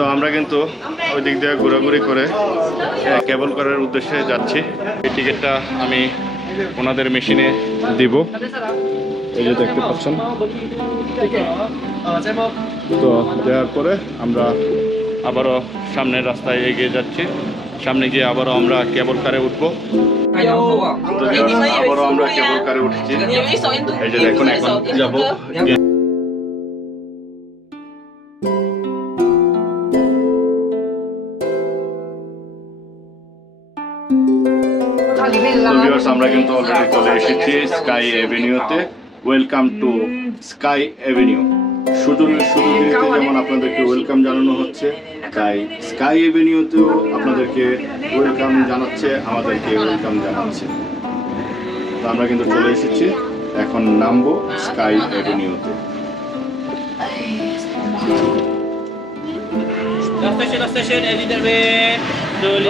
তো আমরা কিন্তু ওই দিক দিয়ে ঘোরাঘুরি করে কেবল কারের উদ্দেশ্যে যাচ্ছি। এই টিকিটটা আমি ওনাদের মেশিনে দিব, এই যে দেখতে পাচ্ছেন। তো দেওয়ার পরে আমরা আবারও সামনের রাস্তায় এগিয়ে যাচ্ছি। সামনে গিয়ে আবারও আমরা কেবল কারে উঠবো। আবারও আমরা কেবল কারে উঠছি, এই যে দেখুন এখন যাবো। আমরা কিন্তু অলরেডি চলে এসেছি স্কাই এভিনিউতে। Welcome to Sky Avenue. শুধু যেমন আপনাদেরকে ওয়েলকাম জানানো হচ্ছে, তাই স্কাই এভিনিউতেও আপনাদেরকে ওয়েলকাম জানাচ্ছে, আমাদেরকে ওয়েলকাম জানাচ্ছে। তো আমরা কিন্তু চলে এসেছি, এখন নামবো স্কাই এভিনিউতে।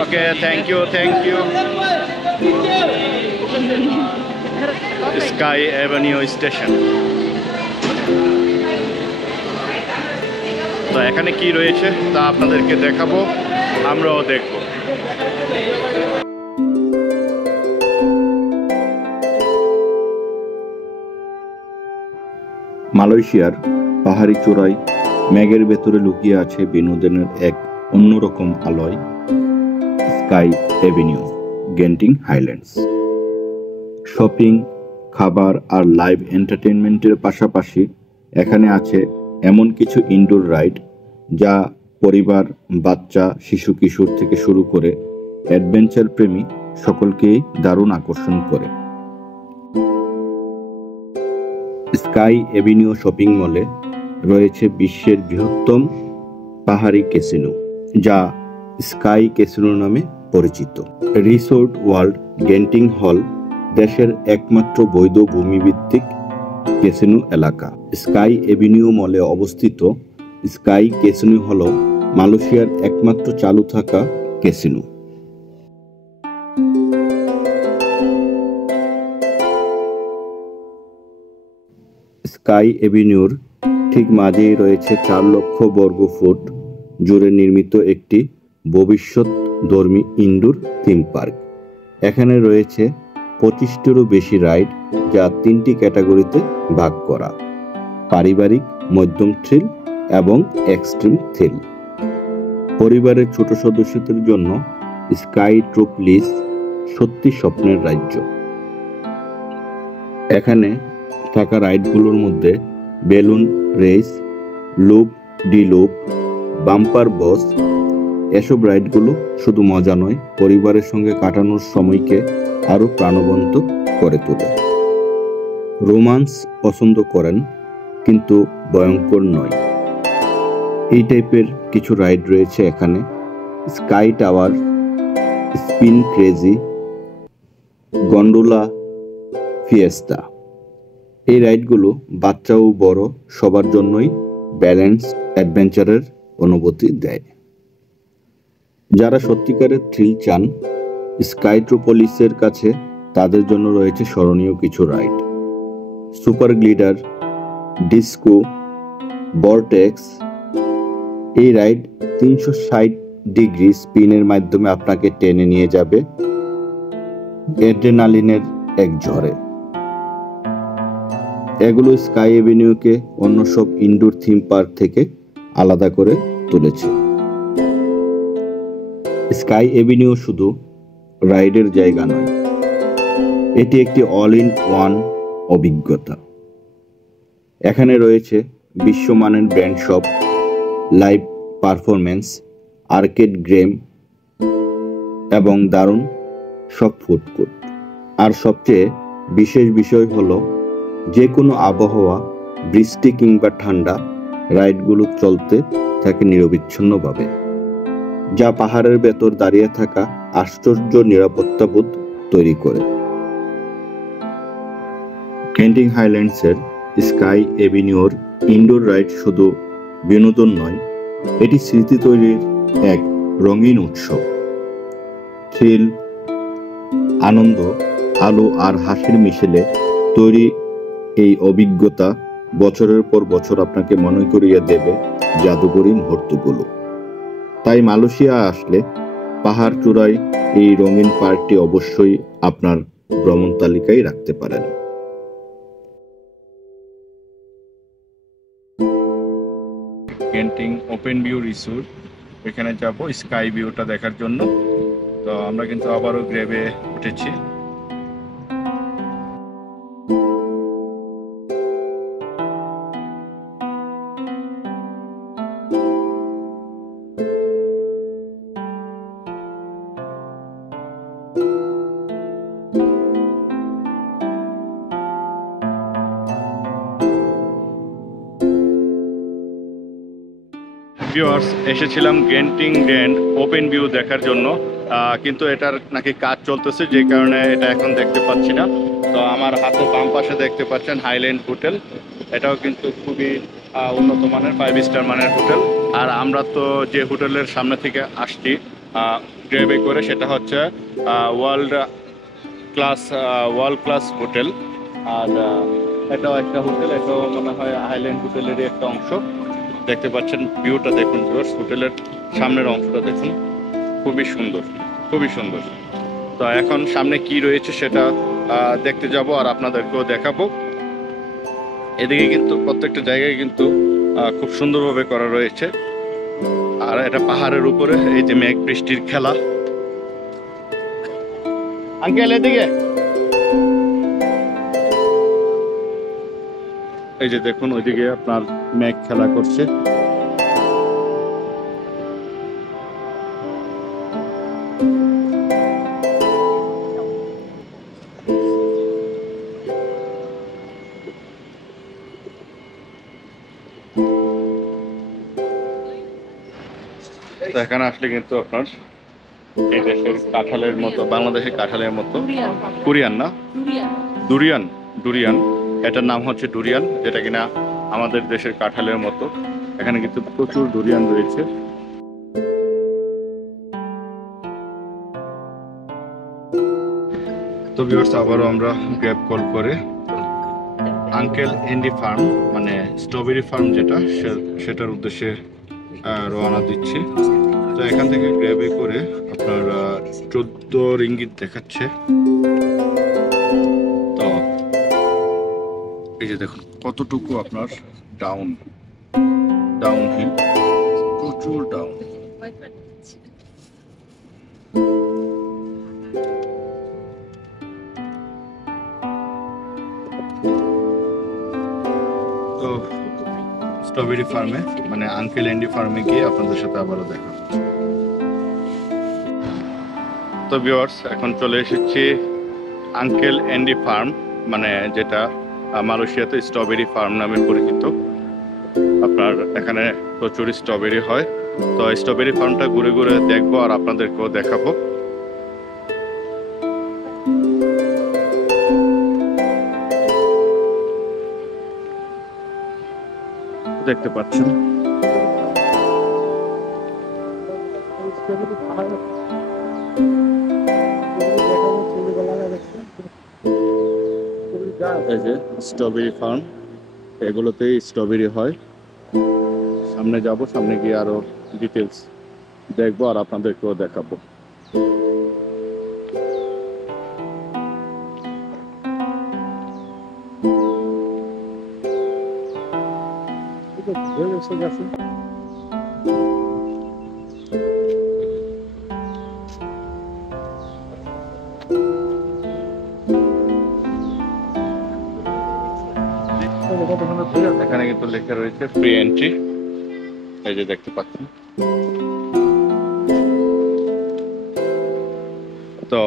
Okay, thank you. Sky Avenue station. তো এখানে কি রয়েছে তা আপনাদেরকে দেখাবো, আমরাও দেখব। মালয়েশিয়ার পাহাড়ি চূড়ায় মেঘের ভেতরে লুকিয়ে আছে বিনোদনের এক অন্যরকম আলয়, Sky Avenue Genting Highlands. Shopping, খাবার আর লাইভ এন্টারটেইনমেন্টের পাশাপাশি এখানে আছে এমন কিছু ইনডোর রাইড যা পরিবার, বাচ্চা, শিশু কিশোর থেকে শুরু করে অ্যাডভেঞ্চার প্রেমী সকলকেই দারুণ আকর্ষণ করে। স্কাই এভিনিউ শপিং মলে রয়েছে বিশ্বের বৃহত্তম পাহাড়ি ক্যাসিনো, যা স্কাই ক্যাসিনো নামে পরিচিত। রিসোর্ট ওয়ার্ল্ড গেন্টিং হল দেশের একমাত্র বৈধ ভূমিভিত্তিক ক্যাসিনো এলাকা। স্কাই এভিনিউ মলে অবস্থিত স্কাই ক্যাসিনো হল মালয়েশিয়ার একমাত্র চালু থাকা ক্যাসিনো। স্কাই এভিনিউর ঠিক মাঝেই রয়েছে 4 লক্ষ বর্গ ফুট জুড়ে নির্মিত একটি ভবিষ্যৎধর্মী ইনডোর থিম পার্ক। এখানে রয়েছে 25টিরও বেশি রাইড, যা 3টি ক্যাটাগরিতে ভাগ করা: পারিবারিক, মধ্যম থ্রিল এবং এক্সট্রিম থ্রিল। পরিবারের ছোট সদস্যদের জন্য স্কাই ট্রোপলিস সত্যি স্বপ্নের রাজ্য। এখানে থাকা রাইডগুলোর মধ্যে balloon race, loop de loop, bumper boss. এসব রাইডগুলো শুধু মজা নয়, পরিবারের সঙ্গে কাটানোর সময়কে আরো প্রাণবন্ত করে তোলে। রোমান্স পছন্দ করেন কিন্তু ভয়ঙ্কর নয়, এই টাইপের কিছু রাইড রয়েছে এখানে: sky tower, spin crazy, gondola Fiesta. এই রাইডগুলো বাচ্চা ও বড় সবার জন্যই ব্যালেন্স অ্যাডভেঞ্চারের অনুভূতি দেয়। যারা সত্যিকারের থ্রিল চান, স্কাই ট্রোপলিসের কাছে তাদের জন্য রয়েছে স্মরণীয় কিছু রাইড: সুপার গ্লিডার, ডিস্কো, বরটেক্স। এই রাইড 360 ডিগ্রি স্পিনের মাধ্যমে আপনাকে টেনে নিয়ে যাবে অ্যাড্রেনালিনের এক ঝড়ে। এগুলো স্কাই এভিনিউকে অন্য সব ইনডোর থিম পার্ক থেকে আলাদা করে তুলেছে। স্কাই এভিনিউ শুধু রাইডের জায়গা নয়, এটি একটি অল ইন ওয়ান অভিজ্ঞতা। এখানে রয়েছে বিশ্বমানের brand shop, live performance, arcade game এবং দারুণ সব ফুড কোর্ট। আর সবচেয়ে বিশেষ বিষয় হলো, যে কোনো আবহাওয়া, বৃষ্টি কিংবা ঠান্ডা, রাইডগুলো চলতে থাকে নিরবিচ্ছিন্নভাবে, যা পাহাড়ের ভেতর দাঁড়িয়ে থাকা আশ্চর্য নিরাপত্তাবোধ তৈরি করে। গেন্টিং হাইল্যান্ডসের স্কাই এভিনিউর ইনডোর রাইড শুধু বিনোদন নয়, এটি স্মৃতি তৈরির এক রঙিন উৎসব। থ্রিল, আনন্দ, আলো আর হাসির মিশেলে তৈরি এই অভিজ্ঞতা বছরের পর বছর আপনাকে মনে করিয়ে দেবে জাদুকরী মুহূর্তগুলো। তাই মালয়েশিয়া আসলে পাহাড় চূড়ায় এই রঙিন পার্কটি অবশ্যই আপনার ভ্রমণ তালিকায় রাখতে পারেন। গেন্টিং ওপেন ভিউ রিসোর্ট, এখানে যাব স্কাই ভিউটা দেখার জন্য। তো আমরা কিন্তু আবারও গ্রেবে উঠেছি। ভিউয়ার্স, এসেছিলাম গেন্টিং গ্র্যান্ড ওপেন ভিউ দেখার জন্য, কিন্তু এটার নাকি কাজ চলতেছে, যে কারণে এটা এখন দেখতে পাচ্ছি না। তো আমার হাতে বাম পাশে দেখতে পাচ্ছেন হাইল্যান্ড হোটেল, এটাও কিন্তু খুবই উন্নত মানের 5 স্টার মানের হোটেল। আর আমরা তো যে হোটেলের সামনে থেকে আসছি গ্রেবে করে, সেটা হচ্ছে ওয়ার্ল্ড ক্লাস হোটেল। আর এটাও একটা হোটেল, এটাও মনে হয় হাইল্যান্ড হোটেলেরই একটা অংশ। দেখতে পাচ্ছেন ভিউটা দেখুন, হোটেলের সামনের অংশটা দেখুন, খুবই সুন্দর, খুবই সুন্দর। তো এখন সামনে কি রয়েছে সেটা দেখতে যাব আর আপনাদেরকেও দেখাবো। এদিকে কিন্তু প্রত্যেকটা জায়গায় কিন্তু খুব সুন্দরভাবে করা রয়েছে। আর এটা পাহাড়ের উপরে, এই যে মেঘ বৃষ্টির খেলা। আঙ্কেল এদিকে, এই যে দেখুন ওইদিকে আপনার মেঘ খেলা করছে। তো এখানে আসলে কিন্তু আপনার এই দেশের কাঁঠালের মতো, বাংলাদেশের কাঁঠালের মতো, কোরিয়ান না, ডুরিয়ান, এটার নাম হচ্ছে ডুরিয়ান, যেটা কিনা আমাদের দেশের কাঁঠালের মতো। এখানে কিন্তু প্রচুর ডুরিয়ান রয়েছে। তো ভিউয়ার্স, আবারও আমরা গ্র্যাব কল করে আঙ্কেল এন্ডি ফার্ম, মানে স্ট্রবেরি ফার্ম যেটা, সেটার উদ্দেশ্যে রওনা দিচ্ছি। তো এখান থেকে গ্র্যাবে করে আপনার 14 রিঙ্গিত দেখাচ্ছে। তো এই যে দেখুন কতটুকু আপনার ডাউন হিল, প্রচুর ডাউন। তো স্ট্রবেরি ফার্মে, মানে আঙ্কেল এন্ডি ফার্মে গিয়ে আপনাদের সাথে আবারও দেখা হচ্ছে। তো ভিউয়ার্স, এখন চলে এসেছি আঙ্কেল এন্ডি ফার্ম, মানে যেটা মালয়েশিয়াতে স্ট্রবেরি ফার্ম নামে পরিচিত। আপনার এখানে প্রচুর স্ট্রবেরি হয়। তো স্ট্রবেরি ফার্মটা ঘুরে ঘুরে দেখবো আর আপনাদেরকেও দেখাবো। দেখতে পাচ্ছেন এই যে স্ট্রবেরি ফার্ম, এগুলোতেই স্ট্রবেরি হয়। সামনে যাব, সামনে গিয়ে আরো ডিটেলস দেখবো আর আপনাদেরকেও দেখাবো। এখানে কিন্তু লেখা রয়েছে ফ্রি এন্ট্রি, এই যে দেখতে পাচ্ছেন। তো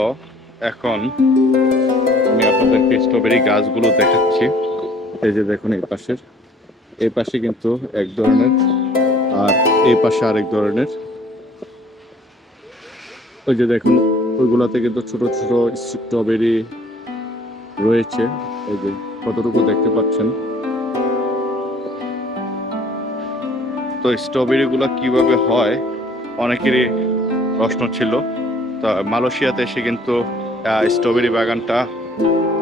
এখন আমি আপনাদেরকে স্ট্রবেরি গাছগুলো দেখাচ্ছি। এই যে দেখুন এই পাশে কিন্তু এক ধরনের, আর এই পাশে আরেক ধরনের। ওই যে দেখুন ওইগুলাতে কিন্তু ছোট ছোট স্ট্রবেরি রয়েছে, এই যে কতটুকু দেখতে পাচ্ছেন। তো স্ট্রবেরি গুলা কিভাবে হয় অনেকেরই প্রশ্ন ছিল। তো মালয়েশিয়াতে এসে কিন্তু স্ট্রবেরি বাগানটা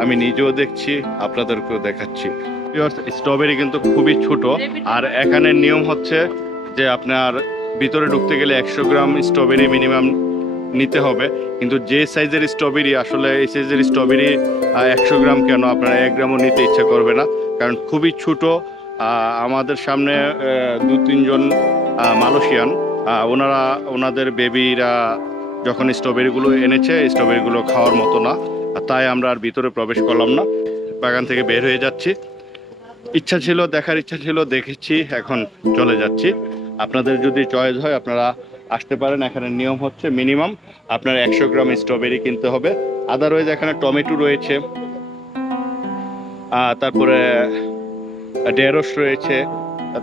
আমি নিজেও দেখছি, আপনাদেরকেও দেখাচ্ছি। স্ট্রবেরি কিন্তু খুবই ছোট, আর এখানে নিয়ম হচ্ছে যে আপনার ভিতরে ঢুকতে গেলে 100 গ্রাম স্ট্রবেরি মিনিমাম নিতে হবে। কিন্তু যে সাইজের স্ট্রবেরি, আসলে এই সাইজের স্ট্রবেরি 100 গ্রাম কেন, আপনারা 1 গ্রামও নিতে ইচ্ছা করবে না, কারণ খুবই ছোট। আমাদের সামনে 2-3 জন মালয়েশিয়ান, ওনাদের বেবিরা যখন স্ট্রবেরিগুলো এনেছে, স্ট্রবেরিগুলো খাওয়ার মতো না, তাই আমরা আর ভিতরে প্রবেশ করলাম না, বাগান থেকে বের হয়ে যাচ্ছি। দেখার ইচ্ছা ছিল, দেখেছি, এখন চলে যাচ্ছি। আপনাদের যদি চয়েস হয় আপনারা আসতে পারেন। এখানে নিয়ম হচ্ছে মিনিমাম আপনার 100 গ্রাম স্ট্রবেরি কিনতে হবে। আদারওয়াইজ এখানে টমেটো রয়েছে, তারপরে ঢেঁড়স রয়েছে,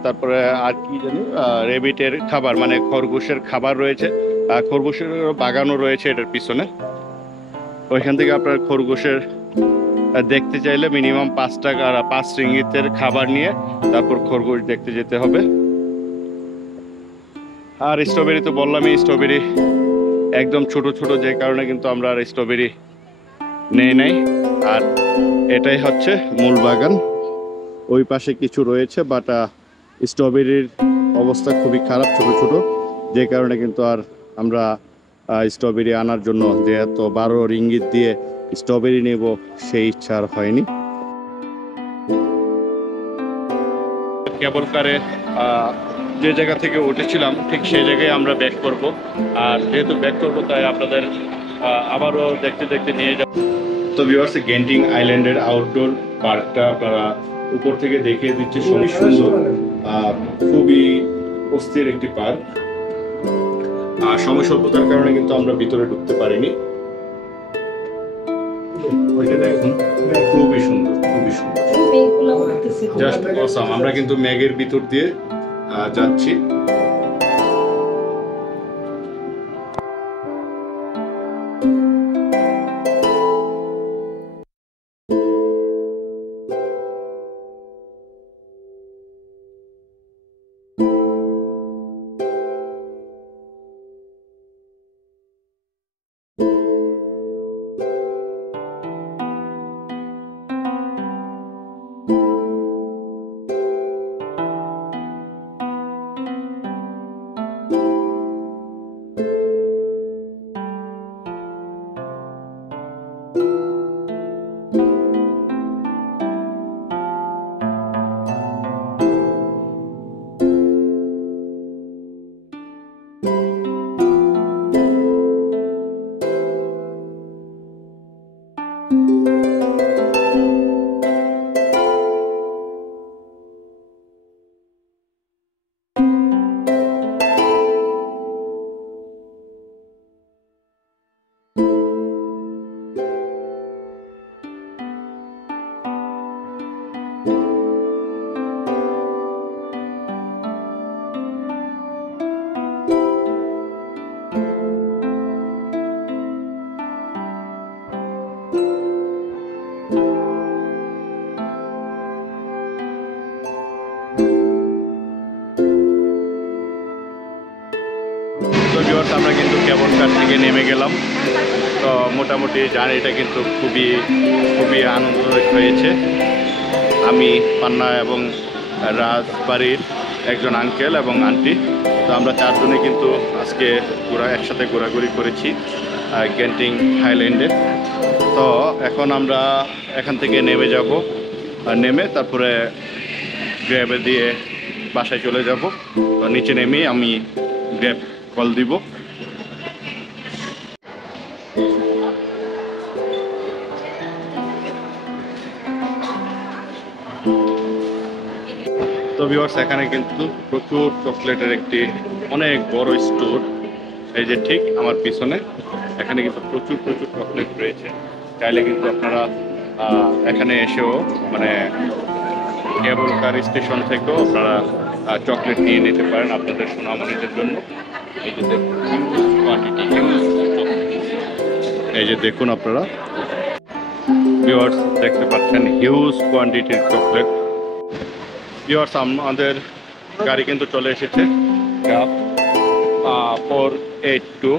তারপরে আর কি জানি রেবিটের খাবার মানে খরগোশের খাবার রয়েছে, খরগোশের বাগানও রয়েছে এটার পিছনে। ওইখান থেকে আপনার খরগোশের দেখতে চাইলে মিনিমাম 5 টাকা আর 5 রিঙ্গিতের খাবার নিয়ে তারপর খরগোশ দেখতে যেতে হবে। আর স্ট্রবেরি তো বললামই, স্ট্রবেরি একদম ছোট ছোট, যে কারণে কিন্তু আমরা আর স্ট্রবেরি নেই নাই। আর এটাই হচ্ছে মূল বাগান। ওই পাশে কিছু রয়েছে, বাট স্ট্রবেরির অবস্থা খুবই খারাপ, ছোট ছোট, যে কারণে কিন্তু আর আমরা স্ট্রবেরি আনার জন্য যে এত 12 রিঙ্গিত দিয়ে স্ট্রবেরি নেব সেই ইচ্ছা আর হয়নি। কেবল কারে যে জায়গা থেকে উঠেছিলাম ঠিক সেই জায়গায় আমরা ব্যাক করব। আর যেহেতু ব্যাক করবো তাই আপনাদের আবারও দেখতে দেখতে নিয়ে যাব। তো ভিউয়ার্স, গেন্টিং আইল্যান্ডের আউটডোর পার্কটা আপনারা উপর থেকে দেখিয়ে দিচ্ছে, খুবই সুন্দর, খুবই অস্থির একটি পার্ক। সময় স্বল্পতার কারণে কিন্তু আমরা ভিতরে ঢুকতে পারিনি। দেখুন, খুবই সুন্দর, খুবই সুন্দর, জাস্ট অসাম। আমরা কিন্তু মেঘের ভিতর দিয়ে যাচ্ছি। আমরা কিন্তু কেবল কার থেকে নেমে গেলাম। তো মোটামুটি জার্নিটা কিন্তু খুবই খুবই আনন্দদায়ক হয়েছে। আমি, পান্না এবং রাজবাড়ির একজন আঙ্কেল এবং আন্টি, তো আমরা 4 জনে কিন্তু আজকে একসাথে ঘোরাঘুরি করেছি গেন্টিং হাইল্যান্ডে। তো এখন আমরা এখান থেকে নেমে যাব, নেমে তারপরে গ্র্যাবে দিয়ে বাসায় চলে যাব। তো নিচে নেমে আমি গ্র্যাব কল দিব। তো ভিউয়ার্স, এখানে কিন্তু প্রচুর চকলেটের একটি অনেক বড় স্টোর, এই যে ঠিক আমার পিছনে, এখানে কিন্তু প্রচুর প্রচুর চকলেট রয়েছে। চাইলে কিন্তু আপনারা এখানে এসেও মানে কেবল কার স্টেশন থেকেও আপনারা চকলেট নিয়ে নিতে পারেন আপনাদের সোনামণিদের জন্য। এই যে দেখুন কোয়ান্টিটি, এই যে দেখুন আপনারা ভিউয়ার্স দেখতে পাচ্ছেন হিউজ কোয়ান্টিটির চকলেট। ভিউয়ার্স, আমাদের গাড়ি কিন্তু চলে এসেছে 482।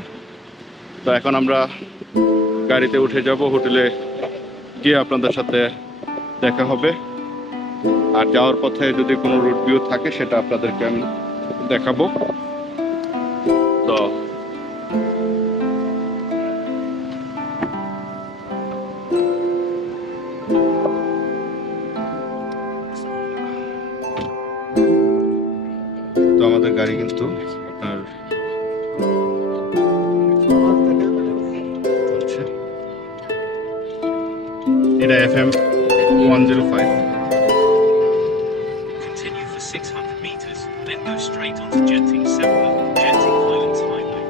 তো এখন আমরা গাড়িতে উঠে যাব, হোটেলে গিয়ে আপনাদের সাথে দেখা হবে। আর যাওয়ার পথে যদি কোনো রুট ভিউ থাকে সেটা আপনাদেরকে আমি দেখাবো। তো আমাদের গাড়ি কিন্তু আর এটা FM 105 Continue for 600 meters, then go straight onto Genting 7 and Genting Highlands Highway.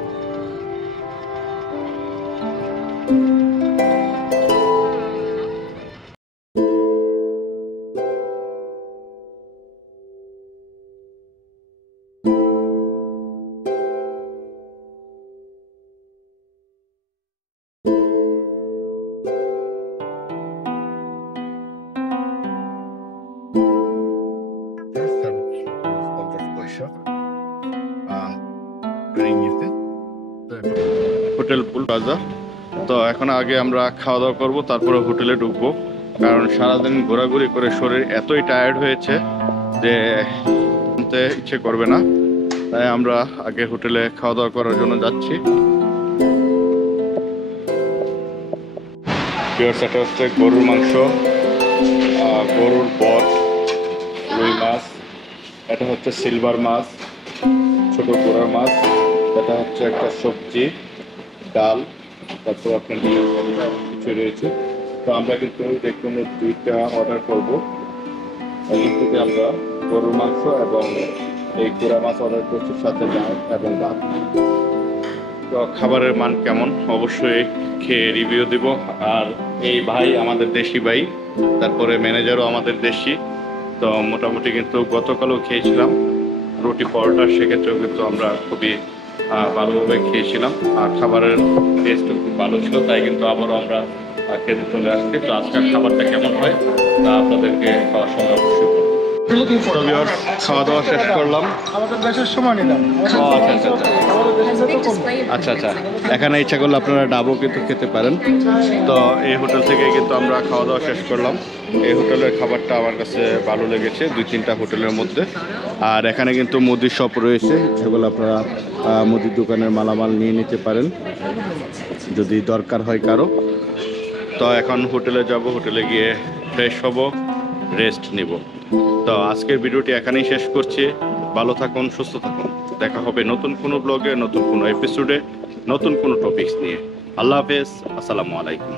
Hotel plaza. তো এখন আগে আমরা খাওয়া দাওয়া করবো, তারপরে হোটেলে ঢুকবো, কারণ সারাদিন ঘোরাঘুরি করে শরীর এতই টায়ার্ড হয়েছে যে ইচ্ছে করবে না, তাই আমরা আগে হোটেলে খাওয়া দাওয়া করার জন্য যাচ্ছি। সেটা হচ্ছে গরুর মাংস, গরুর বট, রুই মাছ, এটা হচ্ছে সিলভার মাছ, ছোট গোড়ার মাছ, এটা হচ্ছে একটা সবজি, ডাল, তারপর আপনার কিছু রয়েছে। তো আমরা কিন্তু দেখুন দুইটা অর্ডার করবো, এখান থেকে আমরা গরুর মাংস এবং এই গোড়া মাছ অর্ডার করছি, সাথে ডাল এবং ভাত। তো খাবারের মান কেমন অবশ্যই খেয়ে রিভিউ দিব। আর এই ভাই আমাদের দেশি ভাই, তারপরে ম্যানেজারও আমাদের দেশি। তো মোটামুটি কিন্তু গতকালও খেয়েছিলাম রুটি পরোটা, সেক্ষেত্রেও কিন্তু আমরা খুবই ভালোভাবে খেয়েছিলাম আর খাবারের টেস্টও খুব ভালো ছিল, তাই কিন্তু আবারও আমরা খেতে চলে আসছি। তো আজকের খাবারটা কেমন হয় তা আপনাদেরকে খাওয়ার সময় অবশ্যই বলবো। খাওয়া দাওয়া শেষ করলাম, আমাদের দেশের সময় নিলাম। আচ্ছা আচ্ছা, এখানে ইচ্ছা করলে আপনারা ডাবও কিন্তু খেতে পারেন। তো এই হোটেল থেকে কিন্তু আমরা খাওয়া দাওয়া শেষ করলাম। এই হোটেলের খাবারটা আমার কাছে ভালো লেগেছে, 2-3টা হোটেলের মধ্যে। আর এখানে কিন্তু মুদির শপ রয়েছে, সেগুলো আপনারা মুদির দোকানের মালামাল নিয়ে নিতে পারেন যদি দরকার হয় কারো। তো এখন হোটেলে যাব, হোটেলে গিয়ে ফ্রেশ হব, রেস্ট নিব। তো আজকের ভিডিওটি এখানেই শেষ করছি। ভালো থাকুন, সুস্থ থাকুন, দেখা হবে নতুন কোনো ব্লগে, নতুন কোনো এপিসোডে, নতুন কোনো টপিকস নিয়ে। আল্লাহ হাফেজ, আসসালামু আলাইকুম।